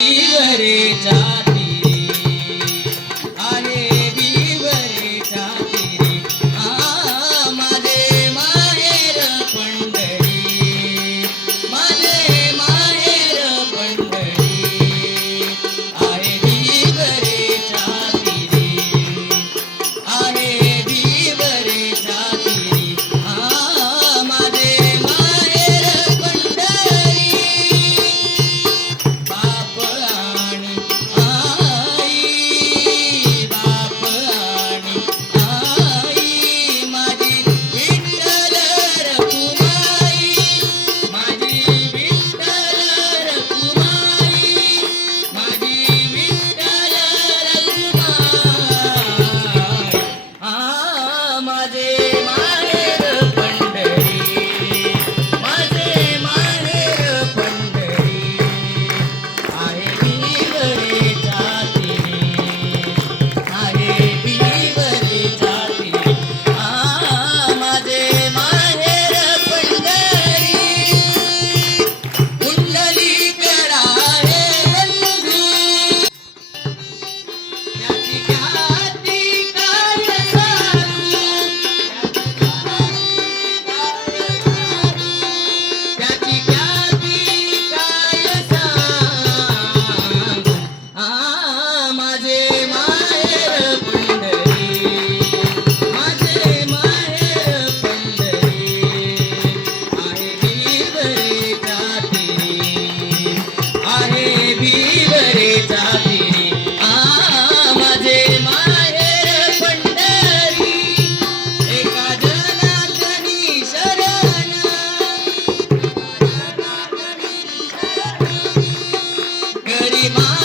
Yeah, yeah, yeah. My.